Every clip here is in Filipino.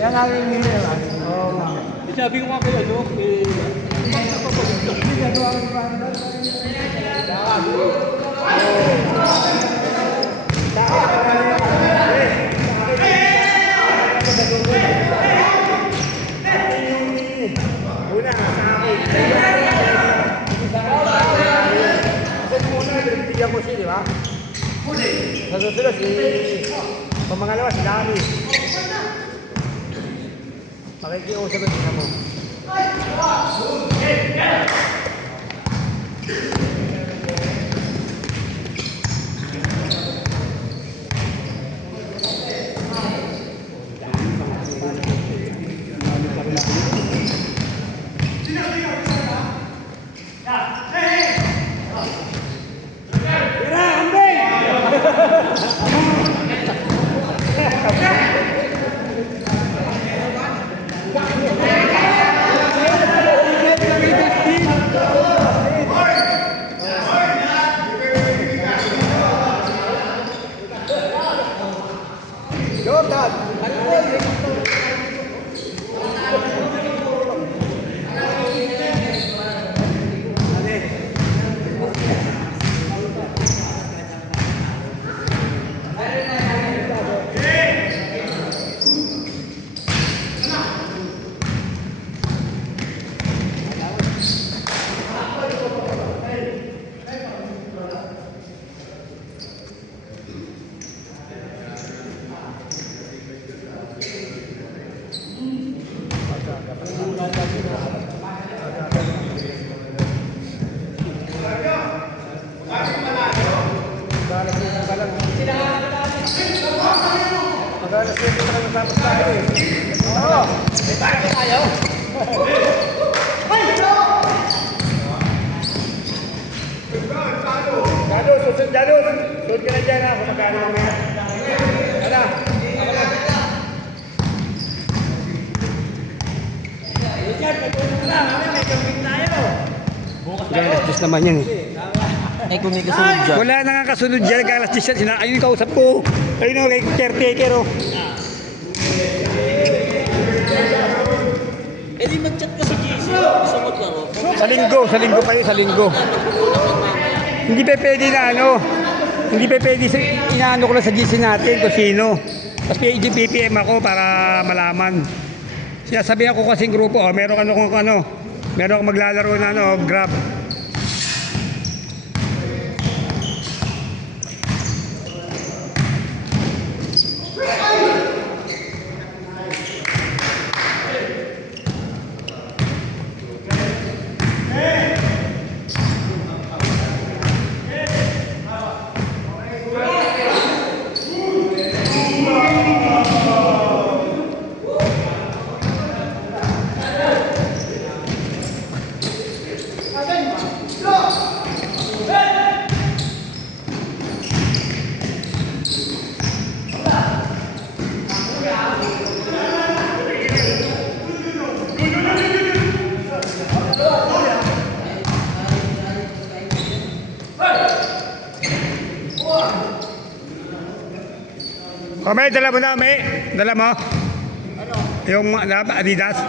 Kaya nga rin yun naman. Sabi ko nga kayo, no? Una, sa akin. Kasi muna, binibigyan ko siya, di ba? Sa susunod, pamangalawa, si Dami. Pakikiusap ang tina mo. Sunod ka na dyan ha, kung magkano mamaya. Ano? Richard, magpunod na. May camping tayo. Alas 10 naman yan eh. Ay, kung may kasunod dyan. Wala na nga kasunod dyan, alas 10 yan. Ayun yung kausap ko. Ayun o, kay caretaker o. Eh di mag-chat ka sa GC. Gusto mo maglaro? Sa linggo pa yun, sa linggo. Hindi pa pwede na ano. Hindi pa pwede inaano ko lang sa GC natin kung sino. Tapos PPM ako para malaman. Sinasabihan ko kasing grupo, meron akong maglalaro na Grab. May dala mo na, may dala mo? Ano? Yung Adidas?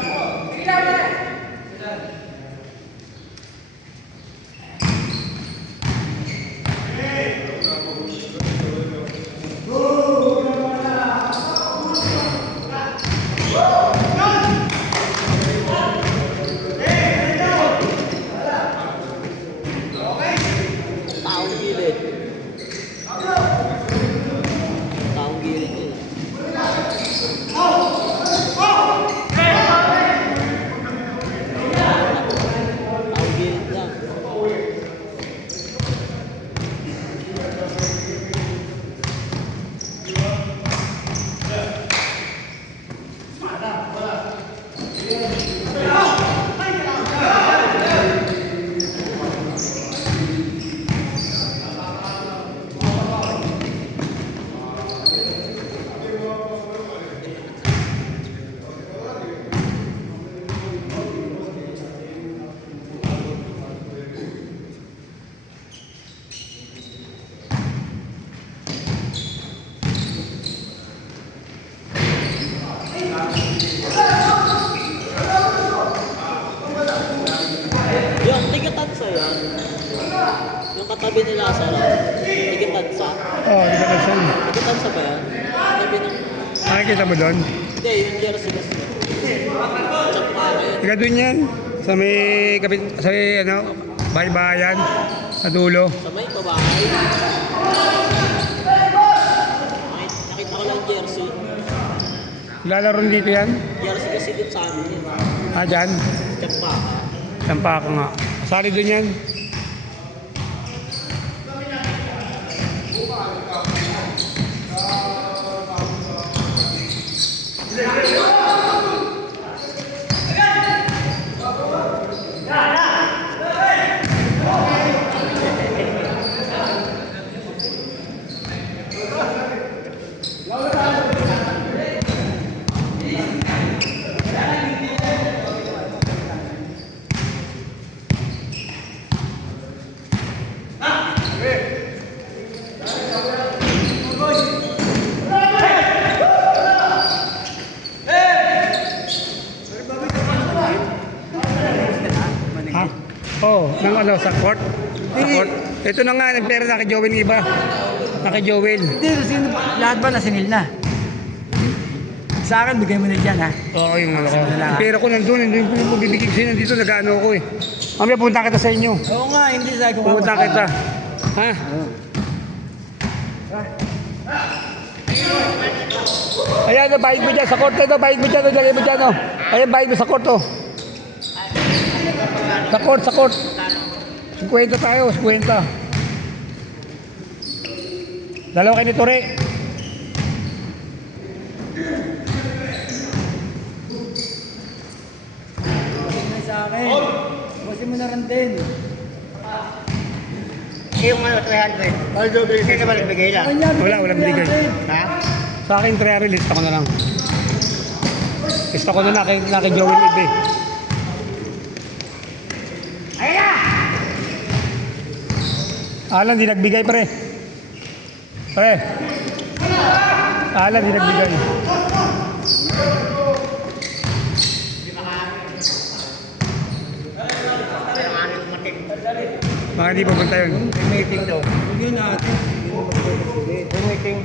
Yung tigatansa yan. Yung katabi ni Lazaro. Tigatansa. Oh, di ba kasi? Tigatansa ba yan? Katabi ng... Nakikita mo doon? Hindi, yung jersey kasi. Check mo yun. Tiga doon yan. Sa may kapit, sa may ano, bahay-bahayan. Sa dulo. Sa may babae. Nakita ko lang jersey. Lalaron dito yan? Jersey kasi dito sa amin yun. Ah, dyan? Check pa ka. Tampa ka nga. Sali doon yan. Ha? Oh, nang ano, sa court? Sa court? Ito na nga, nagpera na kay Joel ng iba. Na kay Joel. Hindi, sino, lahat ba nasingil na? Sa akin, bigay mo na dyan, ha? Oo, yung ano ko. Wala. Pera ko nandun ko yung bibigay ko sa'yo nandito, nag-ano ako eh. Mamaya punta kita sa inyo. Oo nga, hindi sa ko. Pupunta kita. Ha? Ayan, bayad mo dyan sa court. Ito, bayad mo dyan. Lagay mo dyan, oh. Ayan, bayad mo sa court, oh. Sa court, sa court. 50 tayo, 50. Dalawa kayo ni Tore. Sa akin. Busin mo na rin din. Yung ano, 300. Although, sino ba nagbigay lang? Wala, walang bigay. Ha? Sa akin, 300, lista ko na lang. Lista ko na kay Joel Ibe. Ayun na! Alan, di nagbigay, pre. Pre. Alan, di nagbigay. Baka di pupunta yun. May meeting daw. Bigay natin. May meeting.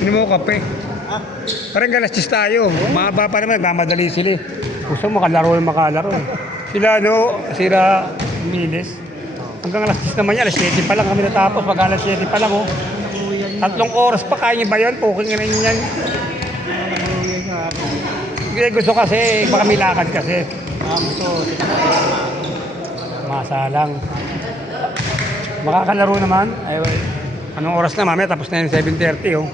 Hindi mo kape. Parang galastis tayo. Mahaba pa naman, nagmamadali sila eh. Gusto mo makalaro yung makalaro eh. Sila ano, sila Miles. Hanggang alas 10 naman yan, alas 7 pa lang kami natapos. Pag alas 7 pa lang oh. 3 oras pa, kaya niyo ba yun? Puking na yun yan. Hindi gusto kasi, baka may lakad kasi. Masalang. Makakalaro naman. Ay, anong oras na mamaya? Tapos na yung 7:30 oh.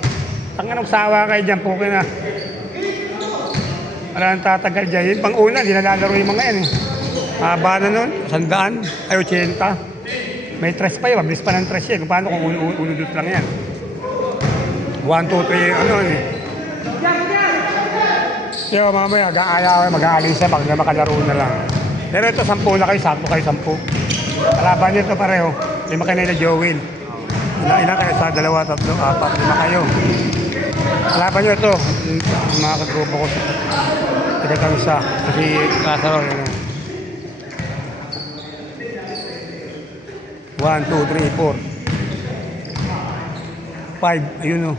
Ang anong sawa kayo dyan, pukin na. Wala nang tatagal dyan. Yun, pang-una, di nalalaro yung mga yan eh. Haba na nun, 100, ay 80. May tres pa yun, mabilis pa ng tres yan. Kung paano kung unudot lang yan. 1, 2, 3, ano eh. Yo, mamaya, mag-aalis siya pag na makalaro na lang. Pero ito, 10 na kayo, sakto kayo 10. Kalaban nyo ito pareho. 5 kayo na Joel. Ilan kayo sa 2, 3, 4, 5 kayo. Kalaban nyo ito, yung mga kagrupo ko. Tigatansa, kasi Lazaro yun. 1, 2, 3, 4. 5, ayun o.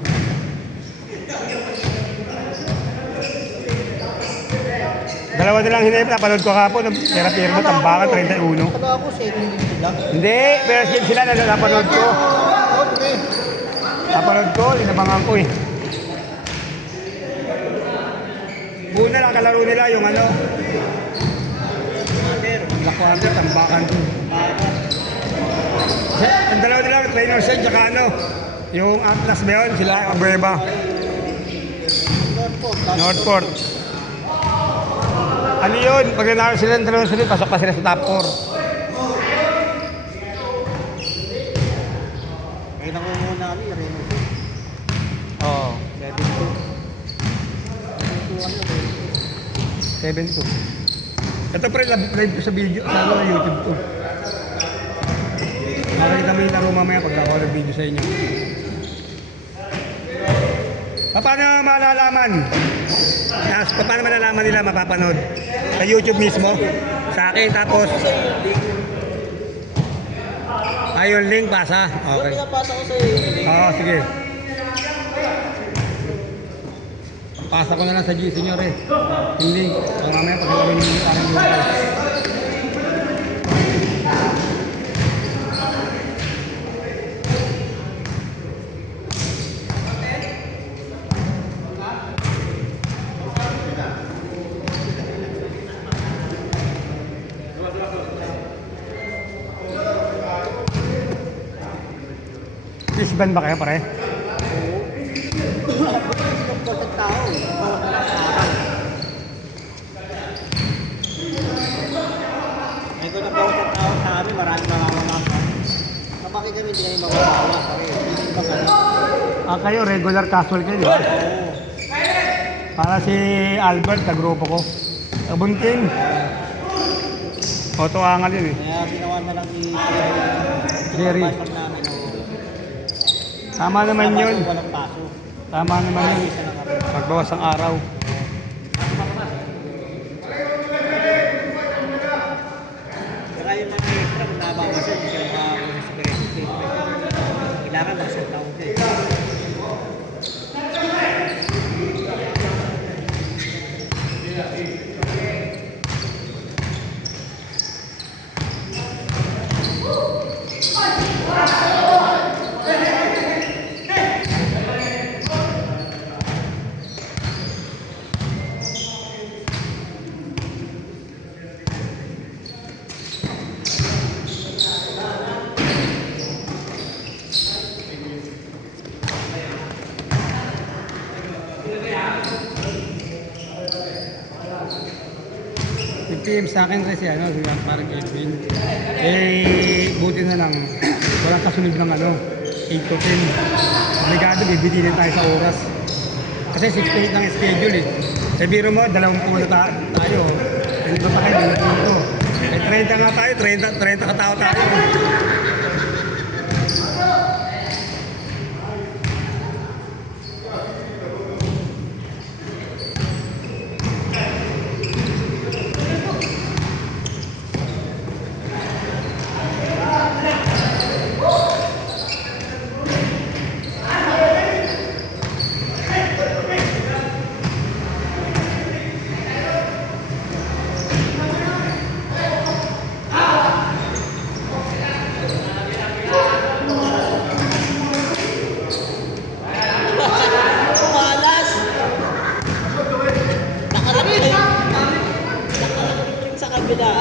Dalawa nilang hinayip, napanood ko kapon. Tira-tira mo, tambakan, 31. Taga ako, 7 sila. Hindi, pero sila na napanood ko. Napanood ko, inabangan ko eh. Una lang kalaro nila yung ano. Black Water, tambakan. trainer siya, tsaka ano, yung Atlas ba yun, sila, Abreva, Northport. Ano yun, pag nanalo sila ng dalawang sunod, pasok pa sila sa top 4. Ay, nangunguna kami, Reno. Oo. 7-2. 7-2. Ito pre, live ko sa video, sa ano, YouTube to. Makikita mo yung laro mamaya pag ako nag-video sa inyo. Paano malalaman? Yes, paano malalaman nila mapapanood? Sa YouTube mismo? Sa akin, tapos... Yung link pasa? Yung Okay. pinapasa ko sa'yo yung link. Oo, sige. Pasa ko na lang sa GC nyo rin. Yung link. So, mamaya pag gawin yung parang local. Fish band ba kayo pare? Portag tao. Bawat na lang araw. Ay, kung nagbawas ng tao sa amin, marami mamamakan. Kapag kami hindi kami mababawa. Hindi bang ano? Ah, kayo regular casual kayo, di ba? Oo. Para si Albert, kagrupo ko. Kabuntin. Oto angal yun eh. Kaya ginawa na lang ni Jerry. supervisor namin. Tama naman yun. Walang paso. Tama naman yun. Pagbawas ng araw. Saka yung mga extra, kung nabawasan, hindi kayo makakuha sa experience. Kailangan lang sa taon ka eh. Yung team sa akin kasi ano, parang Edwin. Eh, buti na lang. Walang kasunod ng ano, 8 to 10. Obligado, bibiliin tayo sa oras. Kasi 6 to 8 ang schedule eh. Sa biro mo, 20 na tayo. Hindi ba pa kayo, 20. Eh, 30 nga tayo, 30 katao tayo. Malas! Nakalagay sa kabila.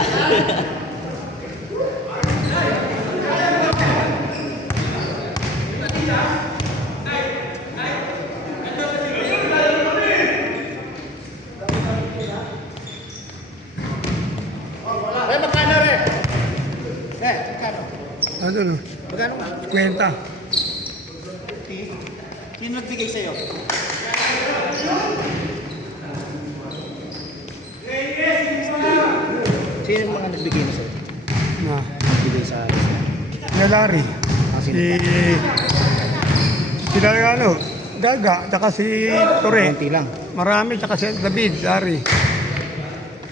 Eh, magkano rin? Eh, magkano? Ano no? Magkano nga? Kwenta. Sino nagbigay sa'yo? Sino yung mga nagbigay na sa'yo? Na. Nagbigay sa... Lalari. Si... Si ano, Daga, tsaka si Tore. Konti lang. Marami, tsaka si David, Dari.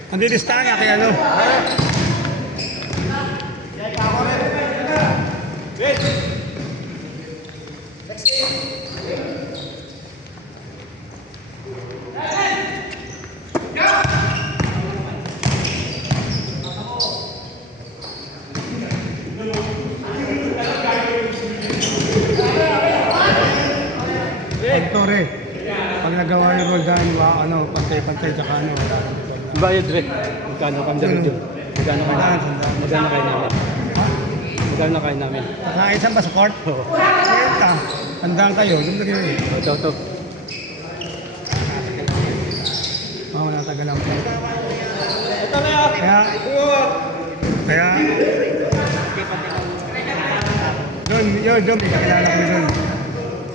Hindi listahan nga kay ano. Pag Tore, pag nagawa yung Roldan, ano, pantay-pantay, tsaka ano, wala. Bayad rin. Magkano kang dala dyan? Magkano kayo namin? Magkano kayo namin? Ikaw na kain namin. Nakain saan ba sa court? Oo. Tandaan kayo. Doon na rin. Ito. Oo, natagal lang. Ito na yan. Kaya, doon, may kakilala kami doon.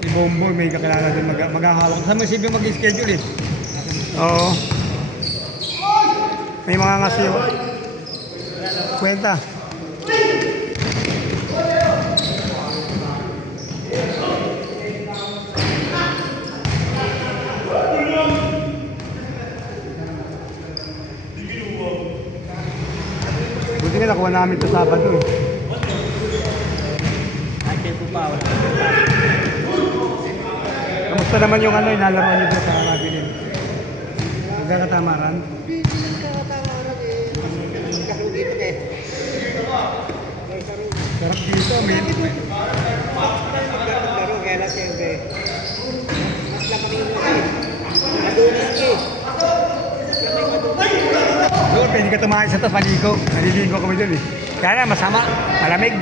Si Bomboy, may kakilala doon. Maghahawak. Saan mo isipin mag-schedule eh? Oo. May mga ngasiw. Kwenta. Buti nga nakuha namin ito Sabado eh. Ay, tempo pa. Wala. Kamusta naman yung inalaro niyo doon sa Mabilin? Nagkakatamaran? Sarap dito, may... Laro, kaya lang siyempre. Mas lang kami yung madulis ka eh. Doon, pwede ka tumahay sa taas, maligo. Naliligo kami doon eh. Kaya lang, masama, malamig.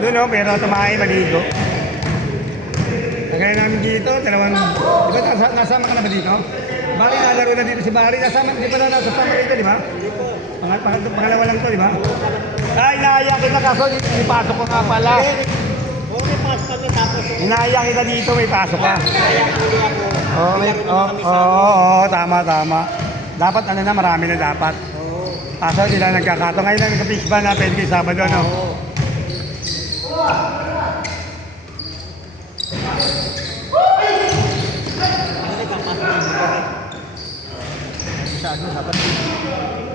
Doon no, pero tumahay, maligo. Kagaya namin dito, dalawang... Di ba nasama ka na ba dito? Bari, nalaro na dito si Bari. Nasama, di ba na nasasama dito, di ba? Pangalawa lang to, di ba? Ay, inaaya kita kaso, ipasok ko nga pala. Okay, pas kami tapos. Inaaya kita dito, may pasok ka. Oo, tama. Dapat ano na, marami na dapat. Kaso, hindi lang nagkakato. Ngayon lang nagka-fish ba na pwede kayo Sabado, no?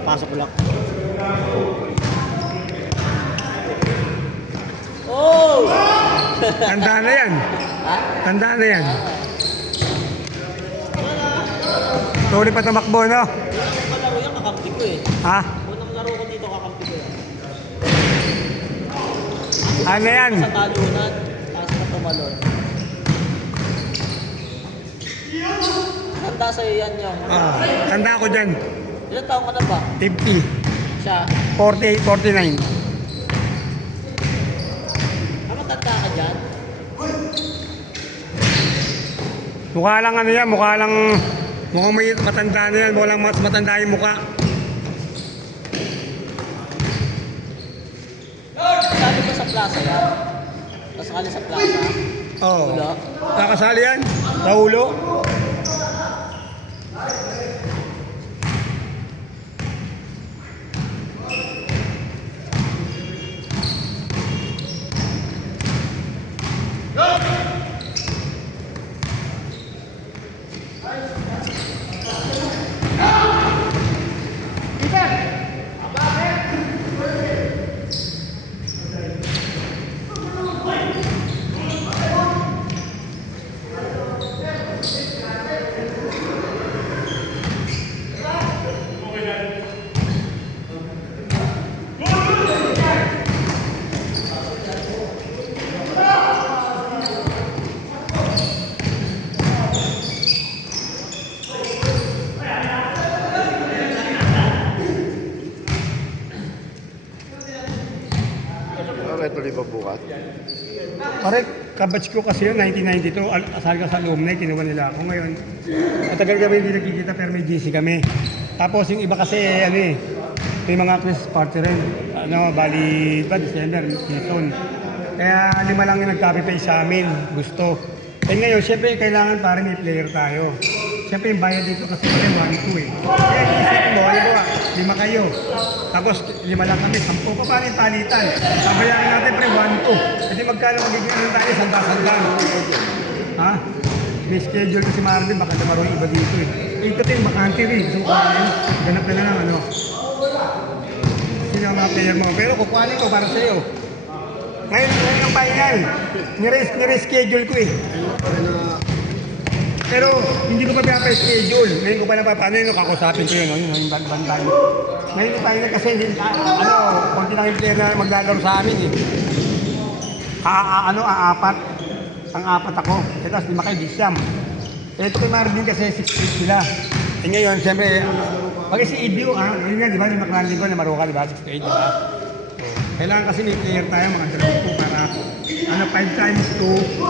Pasok ko lang. Oh! Tandaan na yan. Tandaan na yan. Tuloy pa tumakbo, no? Unang laro yan, kakampi ko eh. Ha? Unang laro ko dito, kakampi ko yan. Ano yan? Sa talunan, tapos na tumalon. Tanda sa'yo yan yung... Tanda ko dyan. Ilan taong ka na ba? 50, Siya? 48, 49. Matanda ka dyan? Mukha lang ano yan, mukhang may matanda na yan, mukhang mas matanda yung mukha. Sabi ko sa plaza yan? Kasali sa plaza? Oo. Wala. Nakasali yan? Raulo? Tuloy ba bukas? Pare, kabatch ko kasi yun, 1992, asal ka sa alumni, kinuha nila ako ngayon. Matagal kami hindi nagkikita pero may GC kami. Tapos yung iba kasi, ano eh, may mga Christmas party rin. Bali, December, season. Kaya 5 lang yung nag-copy-paste sa amin, gusto. Eh ngayon, syempre kailangan para may player tayo. Siyempre yung bayad dito kasi kami 1-2 eh. Kaya iisipin mo, alam mo 5 kayo. Tapos 5 lang kami, 10 pa paano yung palitan. Sabayarin natin pre 1-2. Kasi magkano magiging ano tayo, sanda-sandang. Ha? May schedule ko si Marvin, baka namaro yung iba dito eh. Ito yung bakante rin. Gusto ko kuhanin, ganap na lang ano. Sino ang mga player mo? Pero kukuhanin ko para sa'yo. Ngayon yung final. Nire-schedule ko eh. Pero hindi ko pa pinapa-schedule. Ngayon ko pa paano yun, kakusapin ko yun, yung bandan. Ngayon yung final kasi, konti lang yung player na maglalaro sa amin eh. Apat. Ang 4 ako. Tapos 5 kayo, Disyam. Ito kay Marvin kasi 6-8 sila. Eh ngayon, siyempre, pag si Ideo, yun nga, di ba, yung McLaren ko na maruka, di ba, 6-8, di ba? Kailangan kasi may player tayo mga grupo para 5 times 2,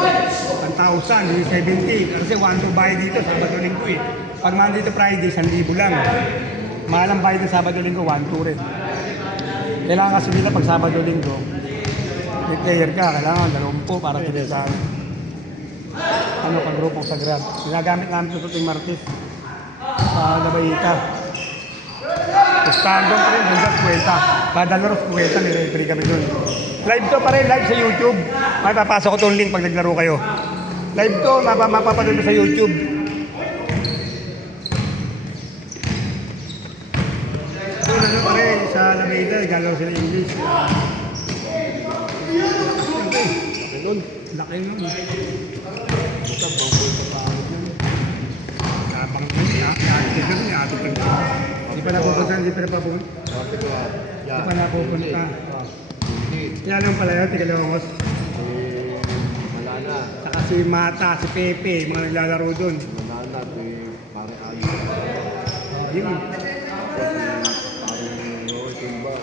1,000, hindi 70. Kasi 1 to buy dito, Sabado Linggo eh. Pag Monday to Friday, 1,000 lang. Mahal ang buy dito Sabado Linggo, 1,2 rin. Kailangan kasi nila pag Sabado Linggo, may player ka, kailangan 20 para tinisan. Kagrupo sa Grab. Ginagamit namin ito tuting Martes sa Labayita. Standard pa rin, hanggang 20. Kada laro, 20, may referee kami doon. Live to pa rin, live sa YouTube. Mapapasok ko itong link pag naglaro kayo. Live to, mapapanood mo sa YouTube. Doon ano pa rin, sa Labayita, galaw sila English. Ganun, laki nun. Tapang mo, Hindi pa napupunta, hindi pa napupunta. Hindi pa napupunta. Yan lang pala yun, Tigalongos. Malana. Saka si Mata, si Pepe, mga naglalaro doon. Malana, parang ayos. Yun. Parang Roy Tumba.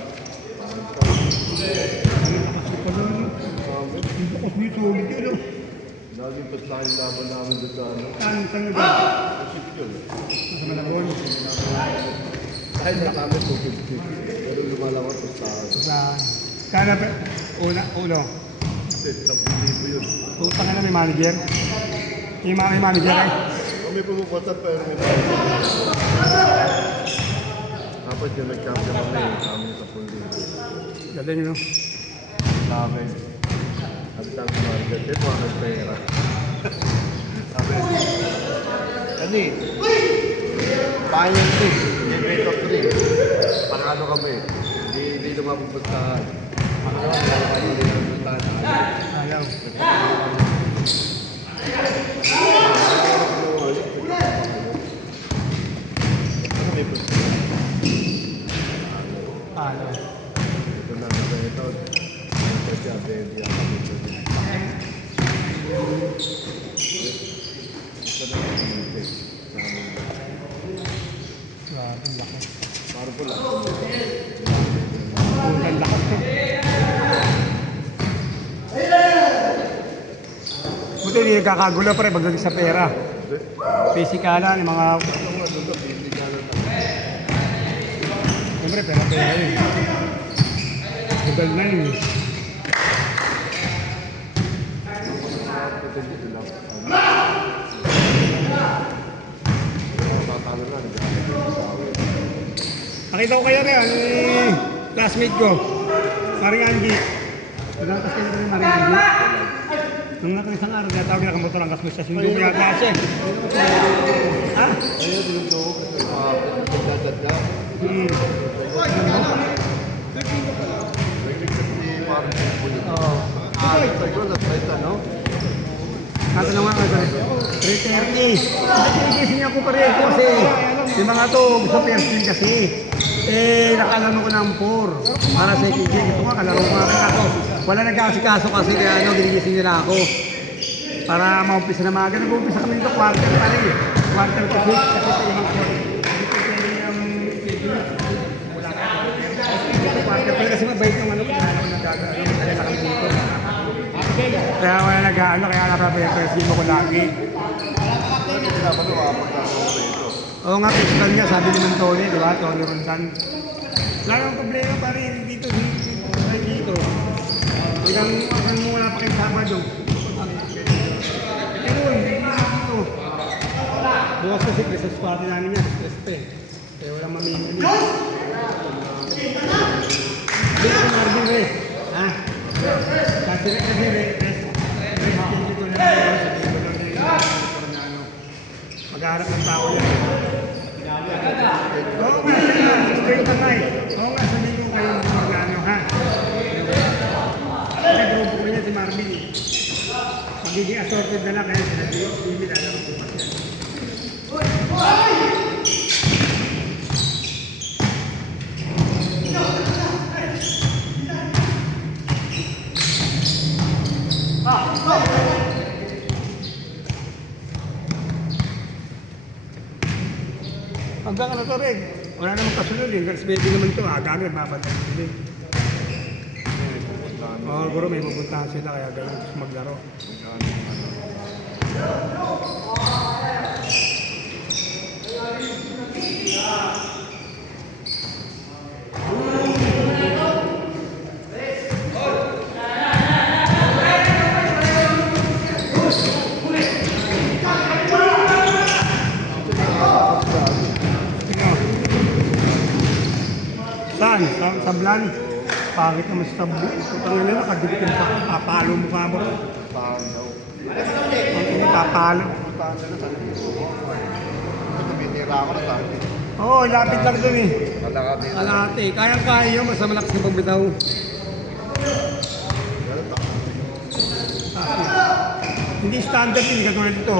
Yung bukos mo yung sulit yun, no? Laging patlahin laban namin doon sa ano. Saan nyo doon? Kasi yun. Nasa Malabon. Kahit na kami 250. Pero lumalawat sa Sa... Sana pa... Uno. set. 10,000 yun. Puta ka na, may manager. May manager eh. Kami pumupunta pero may dapat yung nag-champion kami. Kami sa pulis. Galing, no? Sa amin. Sabi sa amin market. Ito ang nagpera. Sabi. Kani. Bayan 3. Yung rate of 3. Para ano kami. Hindi lumapupuntahan. Hindi lumapupuntahan. Ayaw. Ayaw. Ito na ito. Ito siya. Ito Grabe, laki. Parang pula. Ang lakas to. Buti hindi kakagulo pa rin pagdating sa pera. Pisikalan, yung mga... Siyempre, pera yun. Hubal na yun. Nakita ko kayo rin, classmate ko. Maring Angie. Nagkakas kayo rin Maring Angie. Nung isang araw, natawag na kamotor ang kasmo sa sindo ko yung klase. Ha? Ayun, tinutulog kasi magdadadya. Oo. Ito, na-try no? Tatanong nga ko, 330. Nagigising ako pa rin kasi yung mga to, gusto first win kasi. Nakalaro ko ng 4 para sa ikiging. Ito nga, kalaro ko nga kaso. Wala nag-asikaso kasi kaya ginigising nila ako. Para maumpisa na mga ganun. Nag-umpisa kami dito, quarter pa rin. Quarter to 6 kasi sa ibang quarter. Quarter pa rin kasi mabait yung ano. Kaya naman nagagano. Kaya na kami dito. Kaya wala nag-ano, kaya napapayag-persimo ko lagi. Oo nga, Piston nga, sabi naman Tony, di ba? Tony Rondan. Wala nang problema pa rin dito, dito. Hanggang mo wala pa kayong Sabado. Pero, hindi dito. Bukas kasi Christmas party namin yan, stress pa eh. Kaya walang mamingin. Dito ko Marvin Ray. Ha? Kasi rest. Hindi ko na magharap ng tao yan. Oo nga, straight na night. Oo nga, sabihin ko kayo mag-ano ha. Kaya grupo ko niya si Marvin. Magiging assorted na lang kaya sinabi lalaro ko pa siya. Hanggang ano to rin. Wala namang kasunod eh. Girls baby naman to. Agad, mabalik din. Oo, siguro may pupuntahan sila kaya ganun gusto maglaro. Tingnan. Saan? Sa Blan? Pangit naman sa Blan. Putang ina, nakadikit pa. Papalo mo ka mo. Tahan daw. Ang ina, papalo. Tahan na sa ito, binira ako na tahan. Oo, lapit lang dun eh. Kalakati. Kalahati. Kayang-kaya yun, basta malakas na pagbitaw. Hindi standard yun, katulad ito.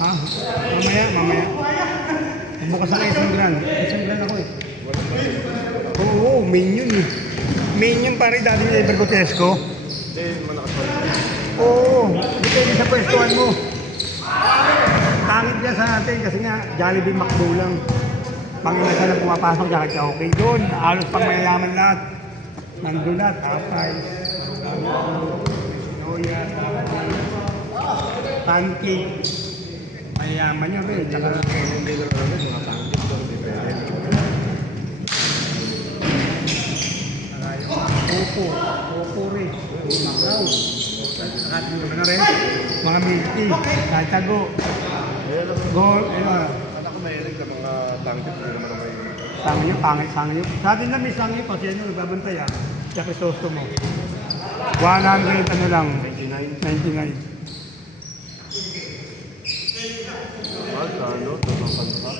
Ha? Mamaya. Bukas na kayo isang gran. Isang gran ako eh. Oo, main yun eh. Main yun pare dati ni Ever Gutesco. Hindi, malakas pa rin. Oo, depende sa pwestuhan mo. Tangit niya sa atin kasi nga Jollibee McDo lang. Pangina siya na pumapasok dahil siya okay doon. Halos pang mayayaman lahat. Nandun lahat, Apay, Sinoya, Pancake. Mayayaman niya rin. Tsaka Hindi na namin, mga tangkit ko, hindi pwede. Opo rin. Macau. Saka ano rin, mga milky, kahit tago. Gold, ayun. Anak ko mahilig sa mga tangkit ko naman may... Sangan nyo, pangit sangan nyo. Sa atin na may sangan nyo, kasi nyo nagbabantay ah. Sa Crisostomo. 100 ano lang, 99. Mahal sa ano, tumakan pa.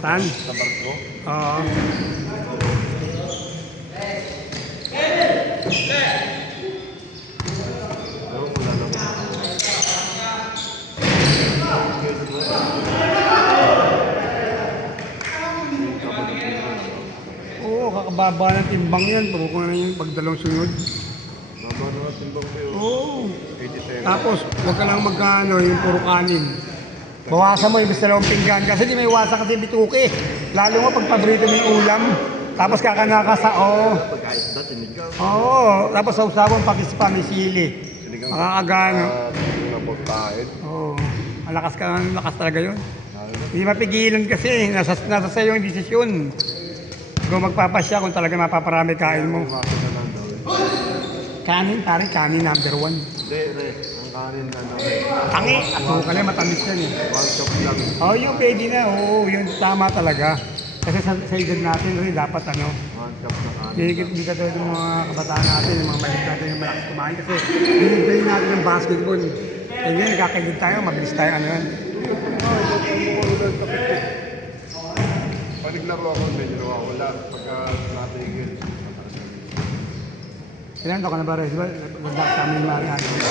Saan? Sa barko. Oo. Ewan ko lang naman. Oo, kakababa ng timbang yan. Puro ko na yung pagdalawang sunod. Mama naman timbang ko yun. Oo. 87. Tapos, huwag ka lang magkano yung puro kanin. Bawasan mo yung basta dalawang pinggan kasi di may iwasan kasi bituke. Lalo mo pag paborito mo yung ulam. Tapos kakanaka sa Pagkait na, sinigaw. Oo. Tapos sa usapan, pakispa, may sili. Sinigaw. Makakagano. Yung napagkain. Oo. Malakas ka, lakas talaga yun. Hindi mapigilan kasi. Nasa sa'yo yung desisyon. Kung magpapasya kung talaga mapaparami kain mo. Umapit na lang daw. Kanin, pare, kanin number 1. Hindi, ang kanin na ano. Tangi! At ka na, matamis yan eh. One shop lang. Oo, yung pwede na. Oo, yun tama talaga. Kasi sa edad natin rin dapat ano, One shop na kanin. hindi ka tulad ng mga kabataan natin, yung mga mahilig natin yung malakas kumain kasi binibigay natin ng basketball. Eh ngayon, nagkakaigid tayo, mabilis tayo ano yan. Pag naglaro ako, medyo nawawala. Pagka natigil. Ilan taon ka na ba rin? Di ba? Nagdak sa amin yung Mari Angie.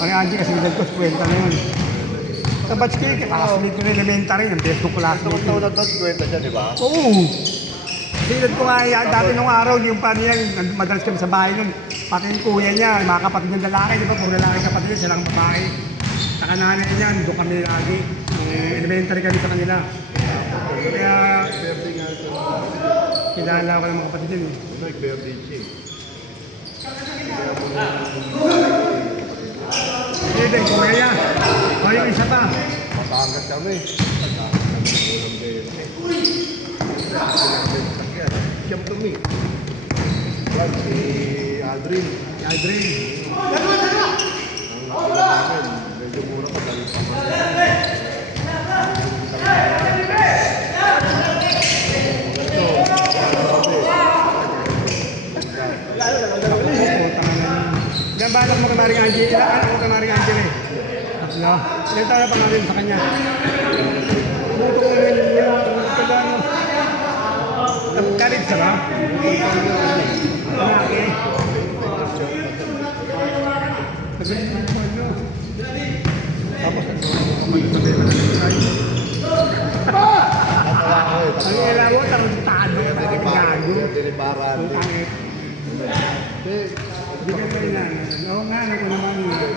Mari Angie kasi nagdag ko, 50 na yun. Sa batch kayo, classmate ko na elementary, ang best ko Gusto ko classmate. taon na to, kwenta siya, di ba? Oo! Sinad ko nga yan, dati nung araw, yung pa niya, madalas kami sa bahay nun, pati yung kuya niya, mga kapatid ng lalaki, di ba? Puro lalaki kapatid, siya lang babae. Saka nanay niyan, doon kami lagi. Elementary kami sa kanila. Kaya, Birthday nga ito. kilala ko ng mga kapatid yun eh. Nag-birthday siya eh. Hindi, din, kuya niya. O yung isa pa. Matangas kami. Ulam birthday. Siyam tumi. Yan, si Aldrin. Aldrin. Ang nakila namin, medyo mura pa dahil pa Ilan balak mo kay Maring Angie? Ilan anak mo kay Maring Angie eh? Tatlo. Ilan tayo pa natin sa kanya? Buto ko naman yung kagano. Kalit sa ba? Lalaki. Tapos, Tatawa ko eh. ang ilaw mo, tarantado ka talaga gago. Dinibaran. Putangit. Hindi. Hindi ka rin na. Oo nga, ako naman.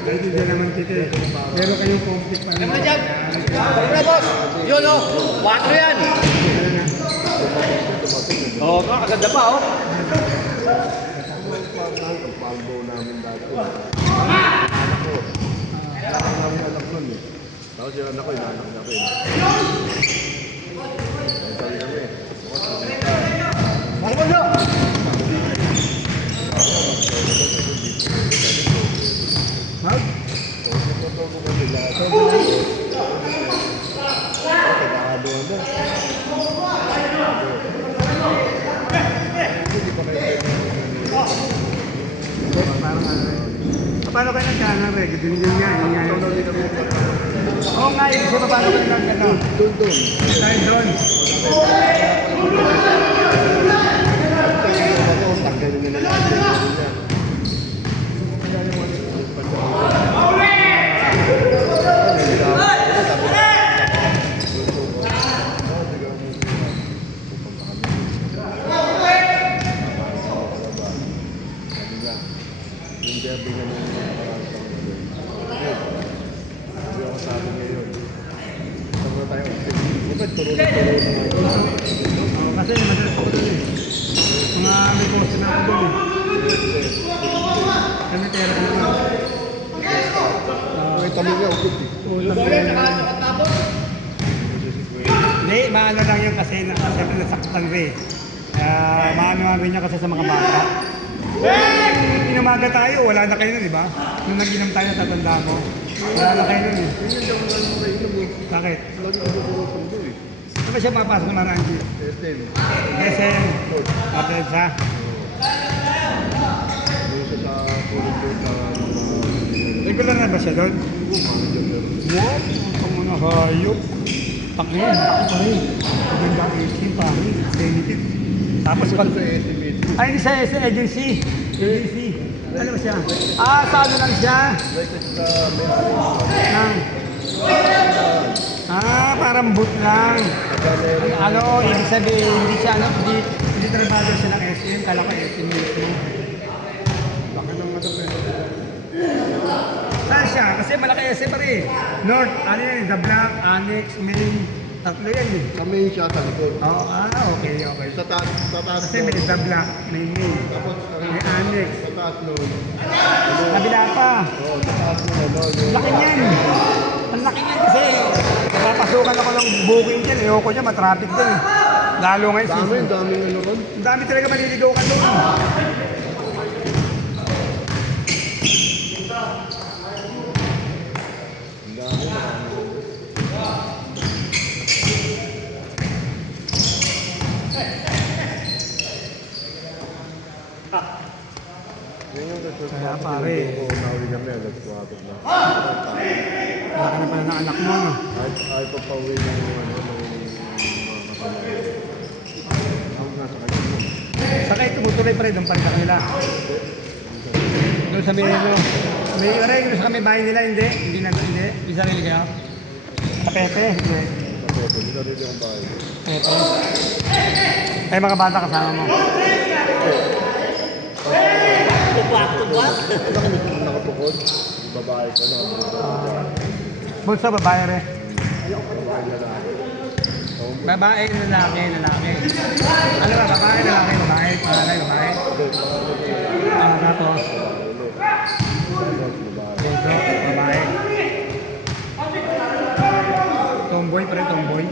Dahil hindi naman kita eh. Pero kayong conflict pa naman. Tara, boss! Yun, oh! 4 yan! Oo, kaganda pa, oh! Ang palbo namin dati. Anak ko. Anak namin anak nun eh. Tapos yung anak ko, inanak niya ko eh. Sabi kami eh. Ano ba yun? Mag? Parang ano eh. Paano kayo nagkanan, Reg? Yun nga, yun nga. Oo nga, yun siya paano kayo nagkanan. Doon. Dahil doon. Tanggalin nila lahat. Yung derby nga nung nakaraan sa mga doon. Sabi ako sabi ngayon. Sabi na tayo. Bakit turo na naman. Kasi madalas ako doon eh. Mga may poste na ako doon eh. Kami pera ko naman. May tabi nga, ukot eh. Hindi, maano lang yun kasi siyempre nasaktan rin. Maano rin niya kasi sa mga bata. Nung inumaga tayo, wala na kayo nun, di ba? Nung nag-inom tayo, tatanda mo. Wala na kayo nun eh. Bakit? Ano ba siya mapasok na Marangi? Gesel. Kapit sa? Regular na ba siya doon? Wow, ang mga hayop. Takyan, laki pa rin. Maganda ang AC, pari. Sensitive. Tapos pag... Ay, sa agency. Agency. Ano ba siya? Sa ano lang siya? Nang... parang boot lang. Ano, ibig sabihin, hindi siya, hindi trabaho siya ng SM, kala ko SM mismo. Baka nang madami. Saan siya? Kasi malaki SM pa rin. North, ano yan, The Block, Annex, Main, tatlo yan eh. Kami siya sa likod. Oo, okay. Sa taas Kasi may The Block, may Main, Tapos, may Annex. sa taas nun. Kabila pa. Oo, sa taas nun. Laki niyan. Ang laki niyan kasi papasukan ako ng booking dyan. Ayoko niya, matraffic din eh. Lalo ngayon. Daming ano ron. Ang dami talaga maliligaw ka doon. Kaya pare. Nauli kami, nagsuwabot na. Laki na pala ng anak mo, no? Ay pa pauwi ng mga kasama. Ako nasa kanya. Sakay, tumutuloy pa rin. Doon palitak nila. Doon sa may, may ring, doon sa may bahay nila, hindi. Hindi sarili kayo. Sa Pepe, hindi. Tapos, hindi na rin yung bahay. Pepe. Ay, mga bata kasama mo. Tugwak. Nakatukod. Babae ko, nakatukod. Bulsa, babae rin. Babae, lalaki. Ano ba, babae, babae, pangalay, babae. Ano na to? Beso, babae. Tomboy pa rin, tomboy.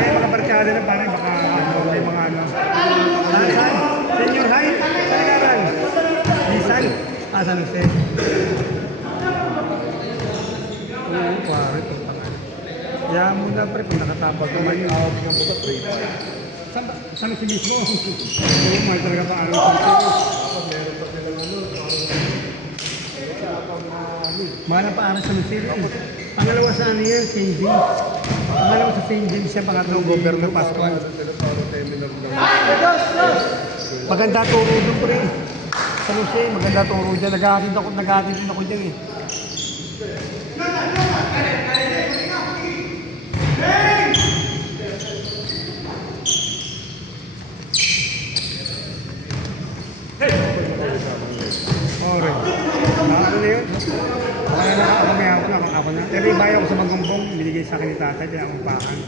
Mga barkada na parang baka may mga ano. Saan? Senior high? Pag-aral? Lisan? San Jose. Oo, pare, pagtangan. Kaya muna pre, kung nakatapag naman yun. Saan si mismo? Oo, may talaga pa ano. Mahal pa aras sa Lucero. Pangalawa sa ano yan, St. James. Pangalawa sa St. James siya, pangatlong Governor Pascual. Maganda turo doon pre. Sa Luce, maganda turo dyan. Nag-aatid din ako dyan eh. Ore. Ano na yun? Wala na ako na. Pero ibaya ko sa magumbong, binigay sa akin ni tatay, kaya akong pakan.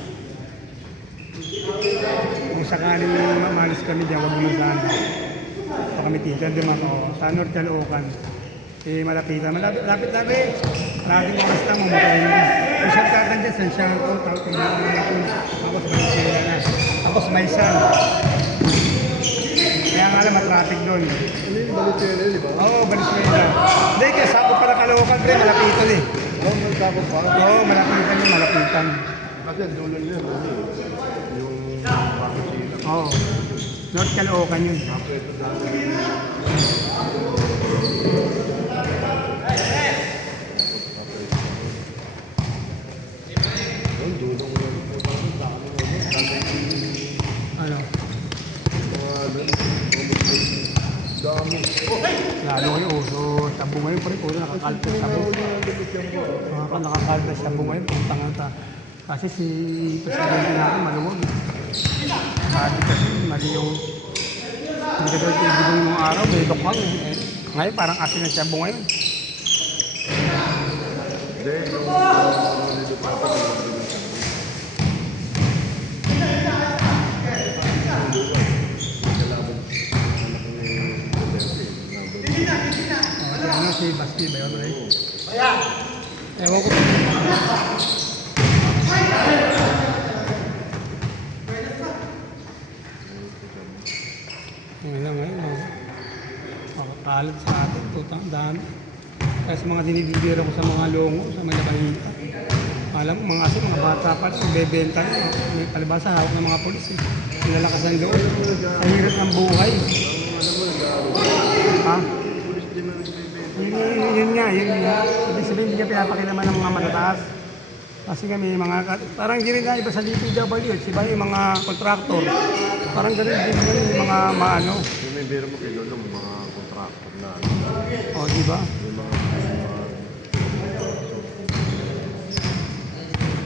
Kung sakaling mamalis kami dyan, huwag mo sana. So kami tita, ako sa North Caloocan. Eh, malapitan. Lapit-lapit. Maraming mga basta mamutayin mo. Kung siya katan dyan, San Sianco, tapos Valenzuela na. Tapos Maysan. Kaya nga lang, matraffic doon. Ano yung Valenzuela, di ba? Oo, Valenzuela. Hindi, kaya sakot pala Caloocan, pre, malapitan eh. Oo, may takot pa. Oo, malapitan yun, malapitan. Kasi ang dulo niya, ano eh. Yung Valenzuela. Oo. North Caloocan yun. Yung dulo mo yun. Ano? Dami. Lalo kayo, uso. Sabo ngayon, pre, puro nakakaltas sabo. Nakakaltas sabo ngayon, puntang ata. Kasi si Presidente natin maluwag. Sabi kasi, mali yung hindi ka daw ibigong nung araw, may dokhang eh. Ngayon, parang asin na sabo ngayon. Hindi, yung nilito natin. Ano si Basti ba yun, Ray? Ewan ko. Ngayon ngayon, makakalat sa atin, tutang dami. Kasi mga dinidibira ko sa mga longo, sa mga labanita. Alam mo, mga aso, mga bata pa, bebenta na. May palabasa, hawak ng mga polis eh. Nilalakas ang loob. Sa hirap ng buhay. Ha? Yun nga. Ibig sabihin, hindi niya pinapakilaman ng mga matataas. Kasi kami, parang hindi rin na iba sa DPWH, iba yung mga kontraktor. Parang ganun din yung mga maano. Yung may biro mo kay Lolo, mga contractor na. O, di ba? Yung mga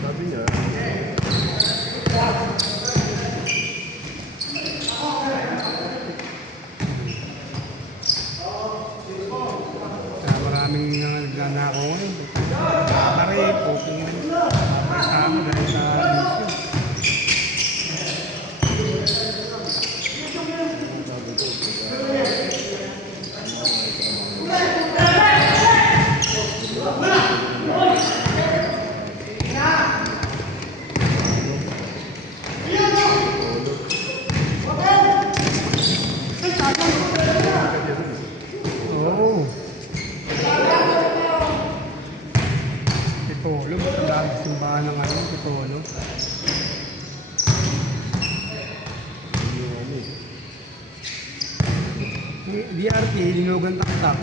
sabi niya, Kaya maraming nagnanakaw ngayon. Pare, poking kasama dahil sa bisyo. Oo. Pitolo, matandaan sa simbahan ng ano, Pitolo. DRT, linugan taktak.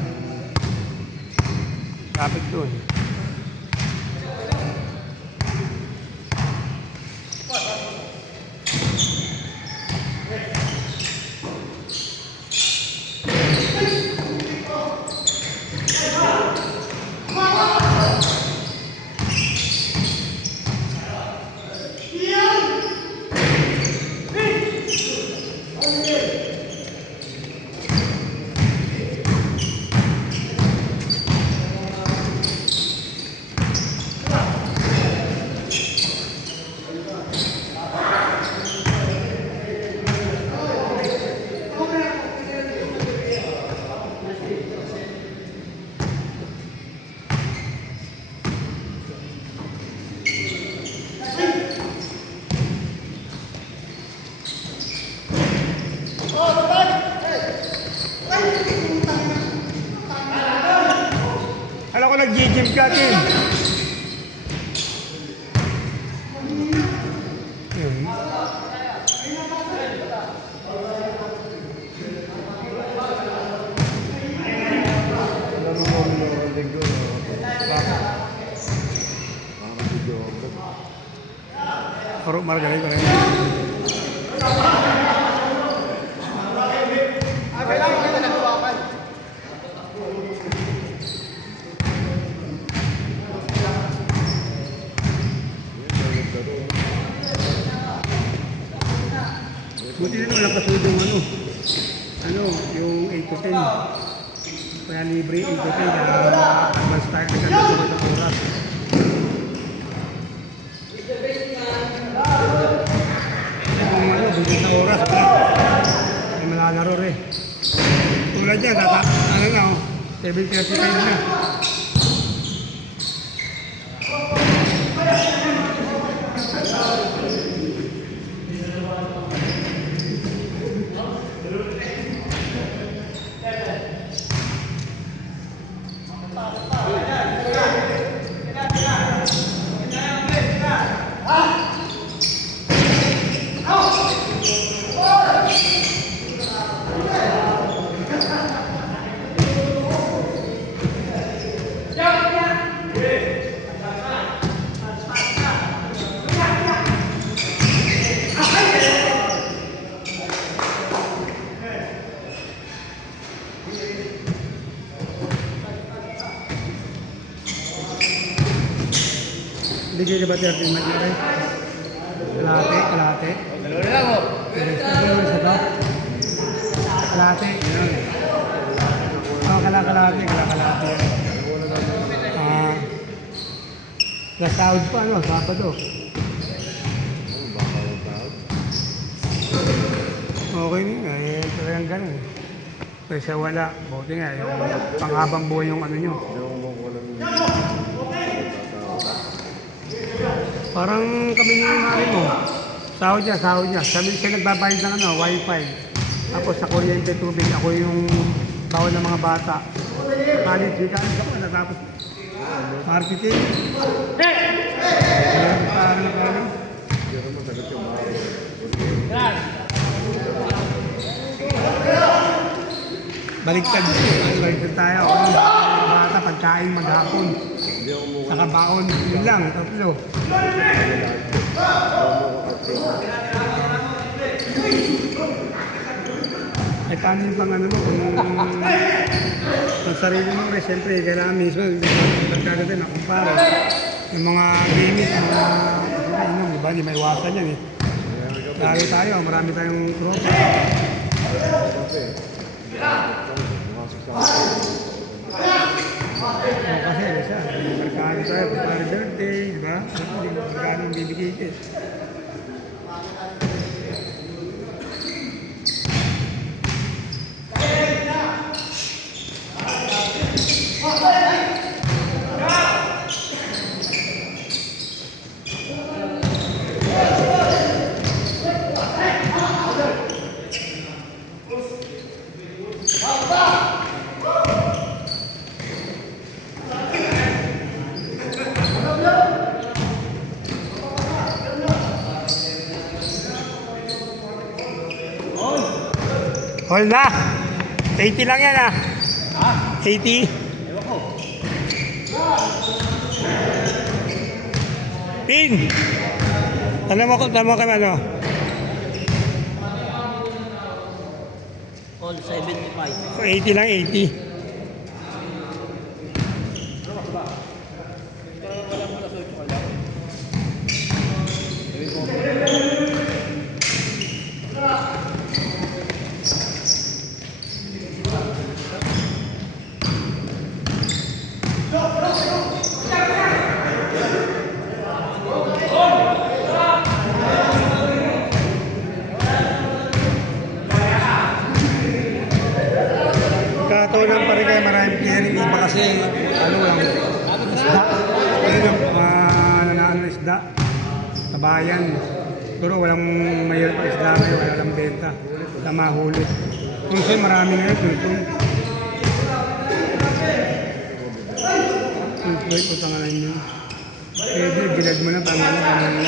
Kapit doon. Alam ko nag-gym ka, Tim. Yun. alam mo kung ano ang linggo, parang video. Margarita rin. Kaya libre yung ATP, kaya advance tayo kasi nagkakaroon ng oras. Kung ano, bigyan sa oras, may malalaro rin. Tulad yan, ano na, 7:35 na. Bigay ka ba 13 match na rin? Kalate. Dalawa na lang, oh. Isa to? Kalate. Yun. Kalate. Last out pa, ano? Sabado. Okay na, talagang ganun. Kaysa wala, buti nga, yung panghabang buhay yung ano nyo. Parang kami ni mami mo, sahod niya. Sabi siya nagbabayad ng ano, wifi. Tapos sa kuryente tubig, ako yung bawal ng mga bata. College, di ka ako, natapos marketing. Baliktad tayo. Mga bata, pagkain maghapon. Saka baon, yun lang, tatlo. Ay paano yung pang ano mo, kung sarili mo rin, siyempre, kailangan mismo, pagkaganda, makumpara. Yung mga gamit, mga inom, diba, di may iwasan yan eh. Lalo tayo, marami tayong tropa. Kasi, isa, magkano tayo, para birthday, diba? Magkano ang bibigay ko. Hold na. 80 lang yan ah. 80. Pin. Tanong mo kami ano. All 75. 80 lang, 80. Katulang pa rin kayo maraming clearing. Iba kasi, ano lang, isda. Ayun ang nanaan isda. Sa bayan. Pero walang mayroon pa isda ngayon, walang benta. Na mahuli. Kung marami ngayon, kung ito tangalan nyo. Pwede, bilad mo na, tangalan.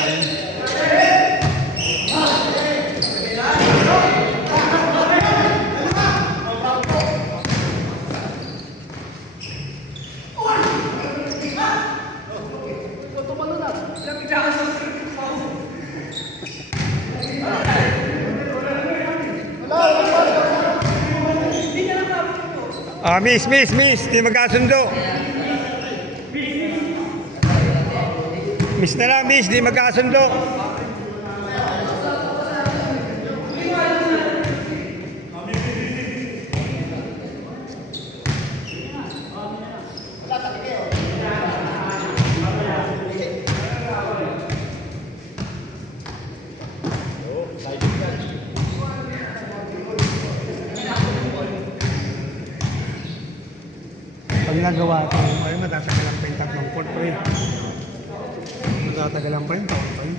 Miss, di magkasundo. Miss na lang, miss, di magkasundo. Pag nagawa ito, ay matatagalan pa yung tatlong court pre. Matatagalan pa yung taon pa yun.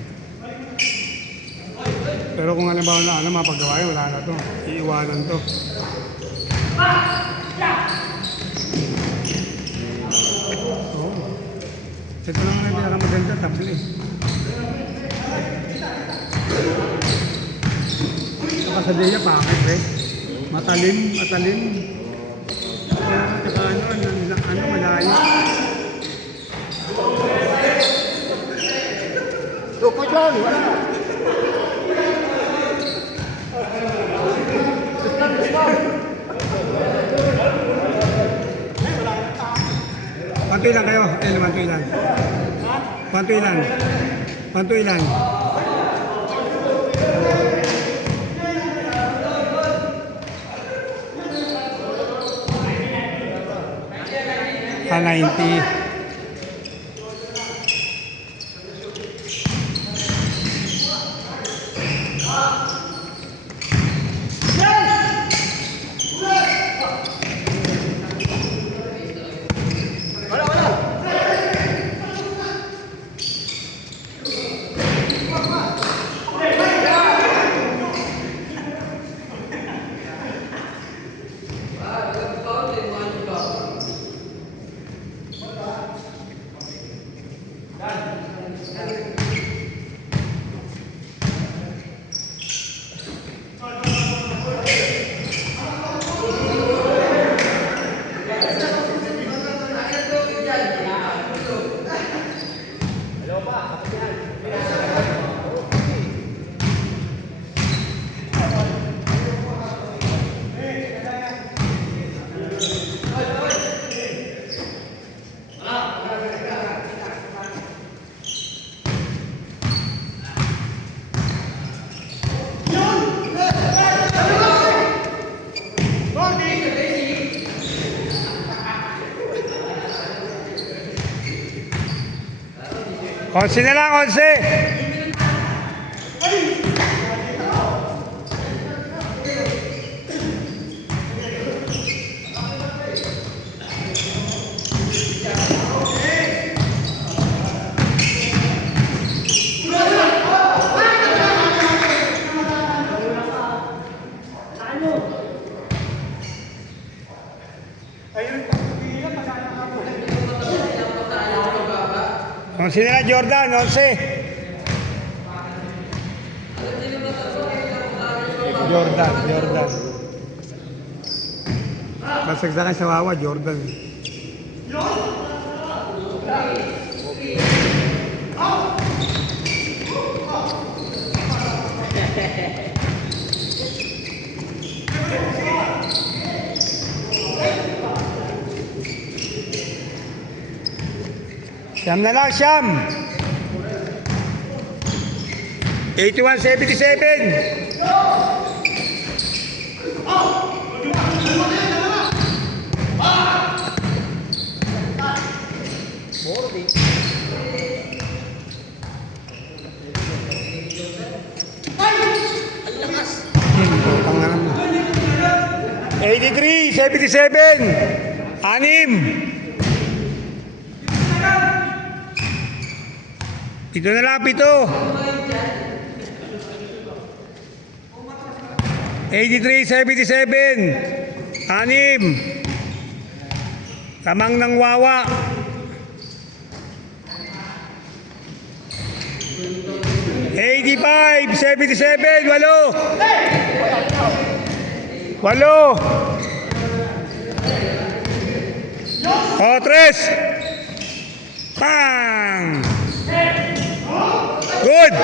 Pero kung halimbawa na ano, mapagawa yun, wala na to. Iiwanan to. Oo. Ito lang ang pinakamaganda, table eh. Saka sa Deya, pakit eh. Matalim, matalim. Tsaka ano, malayo. Lupo dyan, wala na. Panto ilan kayo? Panto ilan? Panto ilan? Panto ilan? Ah, 90. Onse na lang, onse! Onse na lang, Jordan, onse! Jordan. Masagsakan sa Wawa, Jordan. Siyam na lang, siyam! 81-77! Putang na naman. 83-77! Anim! Ito na lang, pito. 83-77. Anim. Tamang ng Wawa. 85-77. Walo. O, tres. Pang! Good!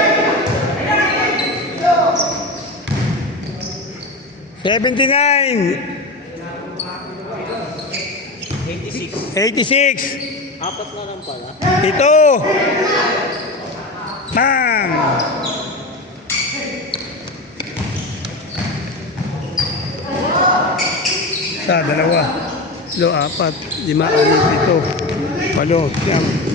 79! 86! Apat na lang pala. Ito! Bang! Isa, dalawa. Lo, apat. 5, 6, 7, 8, 9.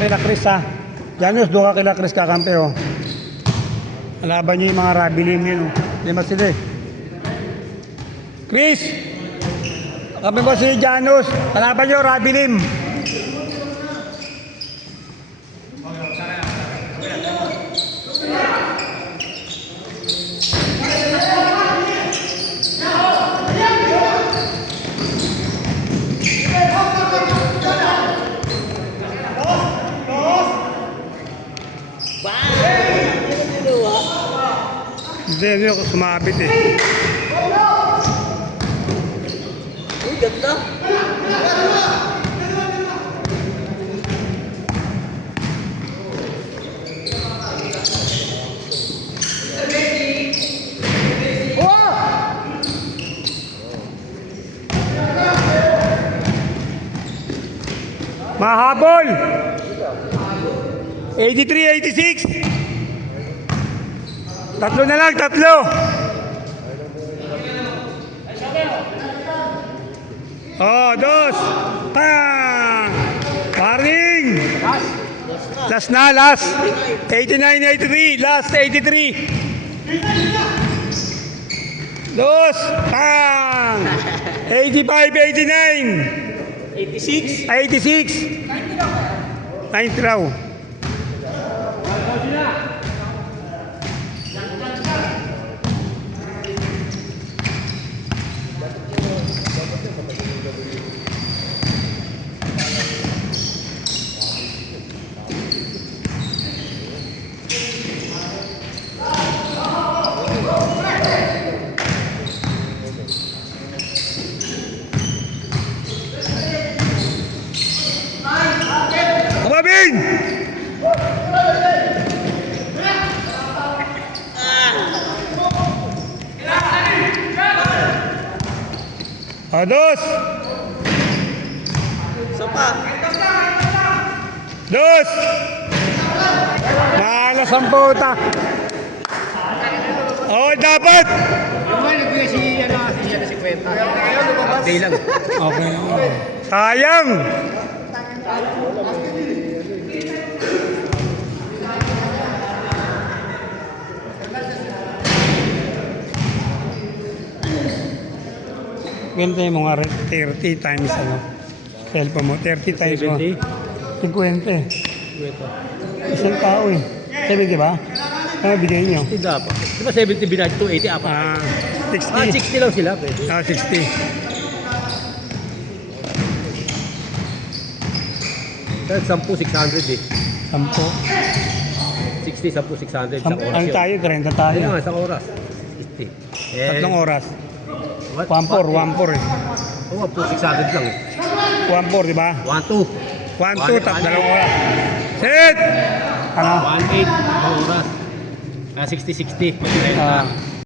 kila Chris ha. Janus, doon ka kila Chris kakampi oh. Alaban nyo yung mga Rabilim yun oh. Lima sila eh. Chris! Kami mo si Janus. Alaban nyo, Rabilim. Hindi, ako sumabit eh. Uy, ganda. Mahabol! 83, 86! Tatlo na lang, tatlo! Oh, dos! Pang! Warning! Last na, last! 89, 83, last 83! Dos! Pang! 85, 89! 86. 86! 90 raw. Ababin! Dos! Isa pa. Dos! Malas ang puta! Oh, dapat! Yung nga, nagbigay si si Kwenta. Day lang. Okay. Sayang! Ganito yung mga 30 times ano. Cellphone mo, 30 times mo. 50. Isang tao eh. 70 ba? Ano bigay nyo? Hindi dapat. Di ba 70 binag 280 apat? Ah, 60 60. lang sila. Pwede. Ah, 60. Kahit 10, 600 eh. 10. 60, 10, 600. Isang oras Ano yun. tayo? 30 tayo. Ayun nga, isang oras. 60. Tatlong oras. What? 1-4, 1-4 eh. Oo, 600 lang eh. 1-4, di ba? 1-2. 1-2, dalawang oras. Set! Ano? 1-8, isang oras. 60, 60. Ah.